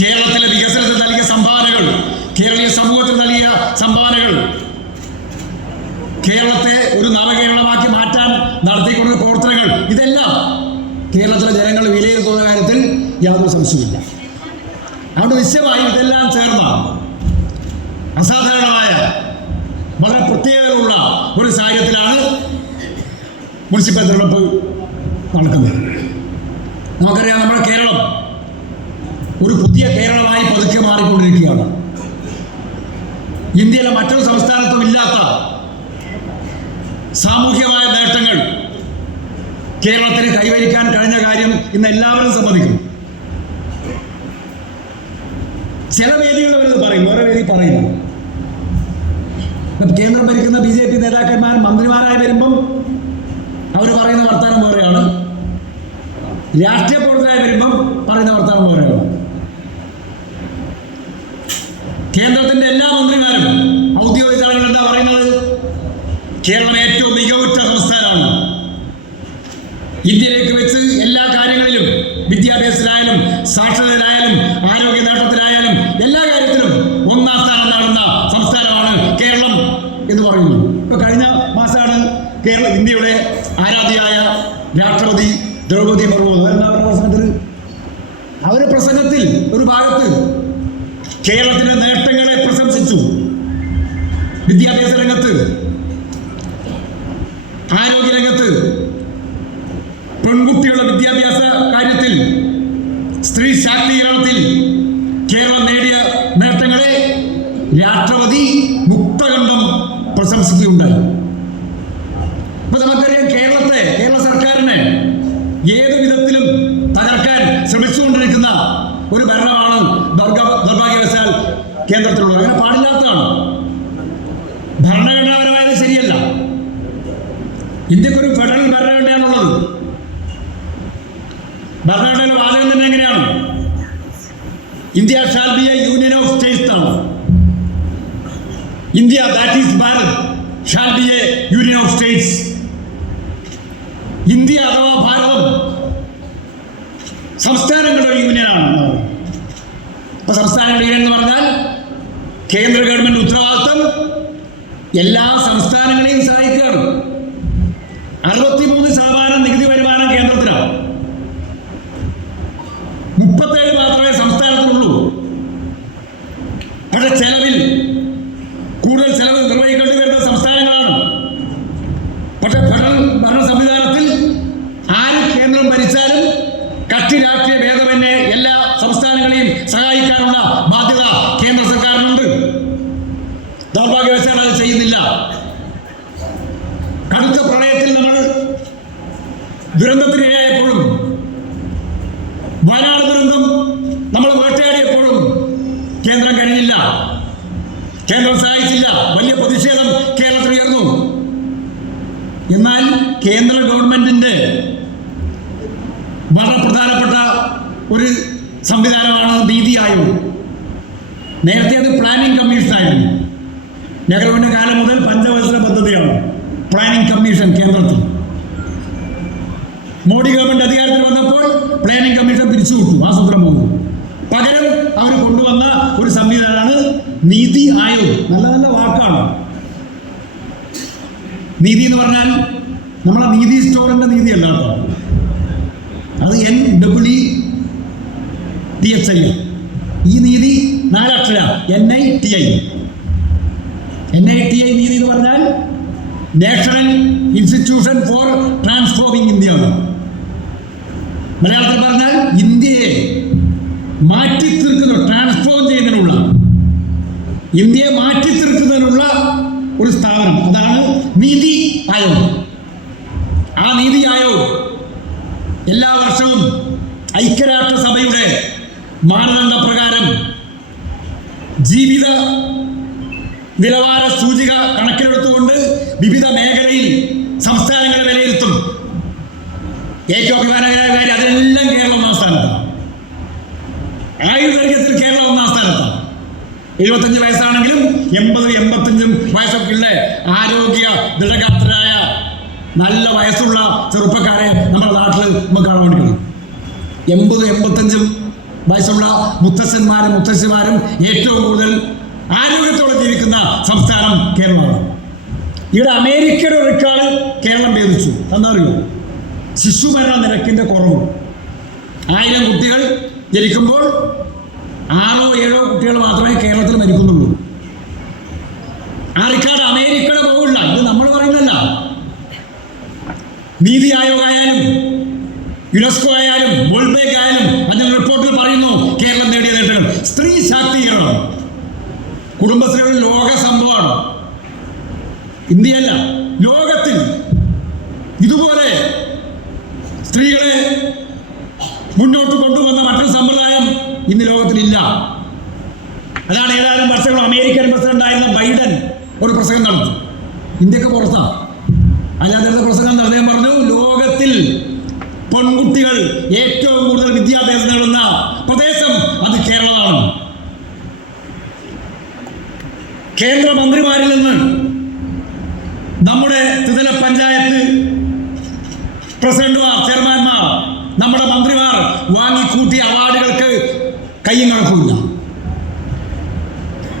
കേരളത്തിലെ വികസനത്തിന് നൽകിയ സംഭാവനകൾ കേരളീയ സമൂഹത്തിന് നൽകിയ സംഭാവനകൾ. കേരളത്തെ ഒരു നവകേരളമാക്കി മാറ്റാൻ നടത്തിക്കൊണ്ട പ്രവർത്തനങ്ങൾ ഇതെല്ലാം കേരളത്തിലെ ജനങ്ങൾ വിലയിരുത്തുന്ന കാര്യത്തിൽ യാതൊരു സംശയമില്ല അതുകൊണ്ട് നിശ്ചയമായും ഇതെല്ലാം ചേർന്ന അസാധാരണമായ വളരെ പ്രത്യേകതയുള്ള ഒരു സാഹചര്യത്തിലാണ് മുനിസിപ്പൽ തെരഞ്ഞെടുപ്പ് നടക്കുന്നത്. നമുക്കറിയാം നമ്മുടെ കേരളം ഒരു പുതിയ കേരളമായി പതുക്കെ മാറിക്കൊണ്ടിരിക്കുകയാണ്. ഇന്ത്യയിലെ മറ്റൊരു സംസ്ഥാനത്തും ഇല്ലാത്ത സാമൂഹ്യമായ നേട്ടങ്ങൾ കേരളത്തിന് കൈവരിക്കാൻ കഴിഞ്ഞ കാര്യം ഇന്ന് എല്ലാവരും സമ്മതിക്കും ചില വേദികളിൽ അവരത് പറയും വേറെ വേദി പറയില്ല. കേന്ദ്രം ഭരിക്കുന്ന ബി ജെ പി നേതാക്കന്മാർ മന്ത്രിമാരായി വരുമ്പം അവർ പറയുന്ന വർത്തമാനം വേറെയാണ്. രാഷ്ട്രീയ പ്രവർത്തകരായി വരുമ്പം പറയുന്ന വർത്തമാനം വേറെയാണ് കേന്ദ്രത്തിന്റെ എല്ലാ മന്ത്രിമാരും ഔദ്യോഗിക ചടങ്ങുകൾ എന്താ പറയുന്നത് കേരളം ഏറ്റവും മികവുറ്റ സംസ്ഥാനമാണ് ഇന്ത്യയിലേക്ക് വെച്ച് എല്ലാ കാര്യങ്ങളിലും വിദ്യാഭ്യാസത്തിലായാലും സാക്ഷരതയിലായാലും ആരോഗ്യ നേട്ടത്തിലായാലും എല്ലാ കാര്യത്തിലും ഒന്നാം സ്ഥാനം നേടുന്ന സംസ്ഥാനമാണ് കേരളം എന്ന് പറയുന്നു. ഇപ്പൊ കഴിഞ്ഞ മാസമാണ് കേരള ഇന്ത്യയുടെ ആരാധ്യയായ രാഷ്ട്രപതി ദ്രൗപദി മുർമു. പ്രസംഗത്തിൽ? പ്രസംഗത്തിൽ ഒരു ഭാഗത്ത് കേരളത്തിന്റെ നേട്ടങ്ങളെ പ്രശംസിച്ചു. വിദ്യാഭ്യാസ രംഗത്ത് ആരോഗ്യ രംഗത്ത് പെൺകുട്ടികളുടെ വിദ്യാഭ്യാസ കാര്യത്തിൽ സ്ത്രീ ശാക്തീകരണത്തിൽ കേരളം നേടിയ നേട്ടങ്ങളെ രാഷ്ട്രപതി മുക്തകണ്ഠം പ്രശംസിക്കുകയുണ്ടായി. അപ്പൊ നമുക്കറിയാം കേരളത്തെ കേരള സർക്കാരിനെ ഏത് വിധത്തിലും തകർക്കാൻ ശ്രമിച്ചുകൊണ്ടിരിക്കുന്ന ഒരു ഭരണമാണ് ദൗർഭാഗ്യവശാൽ കേന്ദ്രത്തിലുള്ളത്. അങ്ങനെ പാടില്ലാത്തതാണ്. ഭരണഘടനാപരമായത് ശരിയല്ല. ഇന്ത്യക്കൊരു ഫെഡറൽ ഭരണഘടനയാണുള്ളത്. ഭരണഘടനയുടെ വാചകം തന്നെ എങ്ങനെയാണ്? India shall be a union of states ആണ് India that is Bharat shall be a union of states India അഥവാ ഭാരതം സംസ്ഥാനങ്ങളുടെ യൂണിയനാണ് അപ്പൊ സംസ്ഥാനങ്ങളുടെ യൂണിയൻ എന്ന് പറഞ്ഞാൽ കേന്ദ്ര ഗവൺമെന്റ് ഉത്തരവാദിത്വം എല്ലാ സംസ്ഥാനങ്ങളെയും സഹായിക്കുകയാണ്. കേന്ദ്രം സഹായിച്ചില്ല. വലിയ പ്രതിഷേധം കേരളത്തിൽ ഉയർന്നു. എന്നാൽ കേന്ദ്ര ഗവൺമെന്റിന്റെ വളരെ പ്രധാനപ്പെട്ട ഒരു സംവിധാനമാണ് നീതി ആയോഗ്. നേരത്തെ അത് പ്ലാനിംഗ് കമ്മീഷനായിരുന്നു നെഹ്റുവിന്റെ കാലം മുതൽ പഞ്ചവത്സര പദ്ധതിയാണ് പ്ലാനിംഗ് കമ്മീഷൻ കേന്ദ്രത്തിൽ. മോഡി ഗവൺമെന്റ് അധികാരത്തിൽ വന്നപ്പോൾ പ്ലാനിംഗ് കമ്മീഷൻ പിരിച്ചുവിട്ടു ആസൂത്രം പോകും പകരം അവർ കൊണ്ടുവന്ന ഒരു സംവിധാനമാണ് നീതി ആയോഗ് നല്ല നല്ല വാക്കാണ്. നീതി എന്ന് പറഞ്ഞാൽ നമ്മളെ നീതി സ്റ്റോറിന്റെ നീതി അല്ല കേട്ടോ. അത് N W T H I ഈ NITI നാലക്ഷര N I T I N I T I NITI എന്ന് പറഞ്ഞാൽ national institution for transforming India മലയാളത്തിൽ പറഞ്ഞാൽ ഇന്ത്യയെ മാറ്റി തീർക്കുന്നു ഇന്ത്യയെ മാറ്റി തീർക്കുന്നതിനുള്ള ഒരു സ്ഥാപനം. അതാണ് നീതി ആയോഗ്. ആ നീതി ആയോഗ് എല്ലാ വർഷവും ഐക്യരാഷ്ട്രസഭയുടെ മാനദണ്ഡ പ്രകാരം ജീവിത നിലവാര സൂചിക കണക്കിലെടുത്തുകൊണ്ട് വിവിധ മേഖലയിൽ സംസ്ഥാനങ്ങളെ വിലയിരുത്തും. ഏറ്റവും അഭിമാനകരമായ കാര്യം അതെല്ലാം കേരളം ഒന്നാം സ്ഥാനത്താണ് ആയുർദൈർഘ്യത്തിൽ കേരളം ഒന്നാം സ്ഥാനത്താണ് എഴുപത്തഞ്ച് വയസ്സാണെങ്കിലും എൺപത് എൺപത്തഞ്ചും വയസ്സൊക്കെ ഉള്ള ആരോഗ്യ ദൃഢഗാത്രരായ നല്ല വയസ്സുള്ള ചെറുപ്പക്കാരെ നമ്മുടെ നാട്ടിൽ നമുക്ക് കാണാൻ വേണ്ടി എൺപത് എൺപത്തഞ്ചും വയസ്സുള്ള മുത്തശ്ശന്മാരും മുത്തശ്ശിമാരും ഏറ്റവും കൂടുതൽ ആരോഗ്യത്തോടെ ജീവിക്കുന്ന സംസ്ഥാനം കേരളമാണ്. ഇവിടെ അമേരിക്കയുടെ ഒരുക്കാണ് കേരളം ഭേദിച്ചു. എന്നറിയോ ശിശുമരണ നിരക്കിന്റെ കുറവ്. ആയിരം കുട്ടികൾ ജനിക്കുമ്പോൾ ആറോ ഏഴോ കുട്ടികൾ മാത്രമേ കേരളത്തിൽ മരിക്കുന്നുള്ളൂ. ആ റിക്കാർഡ് അമേരിക്കയുടെ പോകില്ല ഇത് നമ്മൾ പറയുന്നല്ല നീതി ആയോഗ് ആയാലും യുനെസ്കോ ആയാലും വേൾഡ് ബാങ്ക് ആയാലും അതിന്റെ റിപ്പോർട്ടിൽ പറയുന്നു കേരളം നേടിയ നേട്ടങ്ങൾ. സ്ത്രീ ശാക്തീകരണം. കുടുംബശ്രീകൾ ലോക സംഭവമാണ്. ഇന്ത്യയല്ല ലോകത്തിൽ ഇതുപോലെ സ്ത്രീകളെ മുന്നോട്ട് കൊണ്ടുവന്ന മറ്റൊരു സമ്പ്രദായം ഇന്ന് ലോകത്തിലില്ല. അതാണ് ഏതാനും വർഷങ്ങൾ അമേരിക്കൻ പ്രസിഡന്റ് ആയിരുന്ന ബൈഡൻ ഒരു പ്രസംഗം നടത്തി. ഇന്ത്യയ്ക്ക് പുറത്താണ് അല്ലാതെ പ്രസംഗം ഞാൻ പറഞ്ഞു ലോകത്തിൽ പെൺകുട്ടികൾ ഏറ്റവും കൂടുതൽ വിദ്യാഭ്യാസം നേടുന്ന പ്രദേശം അത് കേരളമാണ്. കേന്ദ്ര മന്ത്രിമാരിൽ നിന്ന് നമ്മുടെ ത്രിതല പഞ്ചായത്ത് പ്രസിഡന്റുമാർ ചെയർമാൻമാർ നമ്മുടെ മന്ത്രിമാർ കയ്യും കണക്കുമില്ല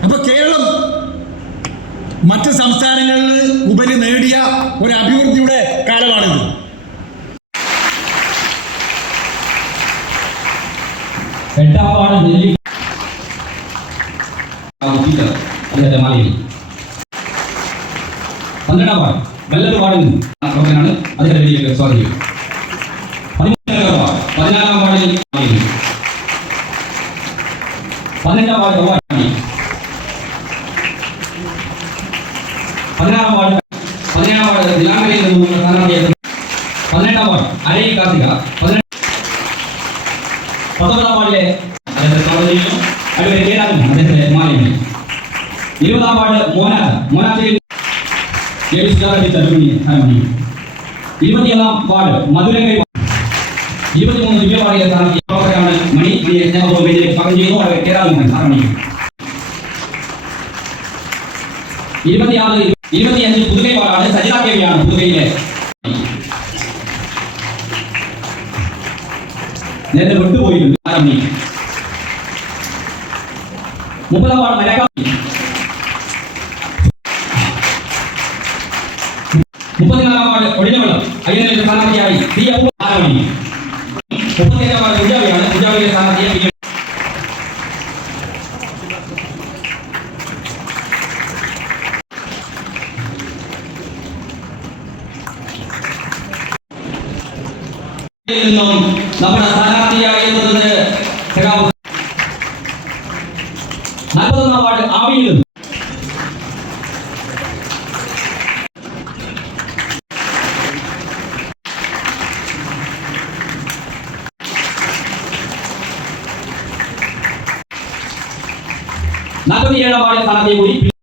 അപ്പൊ കേരളം മറ്റ് സംസ്ഥാനങ്ങളിൽ ഉപരി നേടിയ ഒരു അഭിവൃദ്ധിയുടെ കാലമാണിത് നെല്ലി പന്ത്രണ്ടാം വാർഡ് വെല്ലൂർ വാർഡിൽ വാർഡ് പതിനാലാം വാർഡിൽ பதினெட்டாம் வார்டு கௌவாண்டி பதினாறாம் வார்டு பதினேழாம் வார்டு திலாங்கரை பதினெட்டாம் வார்டு அழகி கார்த்திகா. பதினெட்டு பத்தொன்பதாம் வார்டில் அடுத்த ஏழாவது மாலினி இருபதாம் வார்டு மோனா மோனாத்தில் இருபத்தி ஏழாம் வார்டு மதுரை இருபத்தி மூணு திவ்ய வார்டு വാർഡ് മധുരങ്കൈ ഇരുപത്തിമൂന്ന് ദിവ്യവാടിയെ സ്ഥാനത്ത് പ്രവർത്തകരാണ് മണി മണിയെ സ്നേഹപൂർവ്വം സ്വാഗതം ചെയ്യുന്നു അവിടെ കേരളം ഹാരമണി ഇരുപത്തിയാറ് ഇരുപത്തിയഞ്ച് പുതുകൈ വാർഡാണ് സജിത കേവിയാണ് പുതുകൈയിലെ നേരത്തെ വിട്ടുപോയിട്ടുണ്ട് ആരംഭി മുപ്പതാം വാർഡ് മരക്കാപ്പി മുപ്പത്തിനാലാം വാർഡ് ഒടിഞ്ഞവെള്ളം അയ്യന്റെ സ്ഥാനാർത്ഥിയായി സി എഫ് ആരംഭി മുപ്പത്തിയേഴാം വാർഡ് കുജാവിയാണ് എം. ിൽ നിന്നും നമ്മുടെ സ്ഥാനാർത്ഥിയായി എത്തുന്നത് വാർഡ് ആവിയിൽ നിന്നും നാൽപ്പത്തിയേഴാം വാർഡ് കൂടി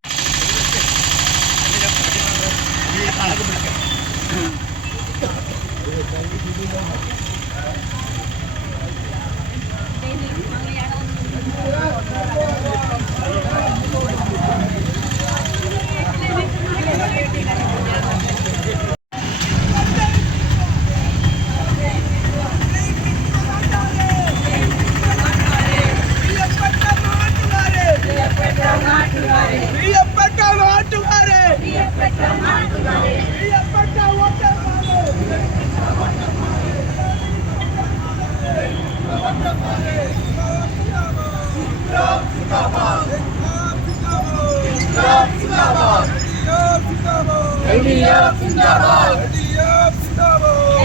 എൻ ഡി എഫ് സിന്ദാബാദ്.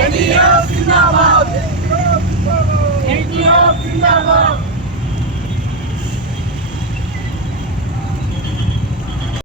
എൻ ഡി എഫ് സിന്ദാബാദ്.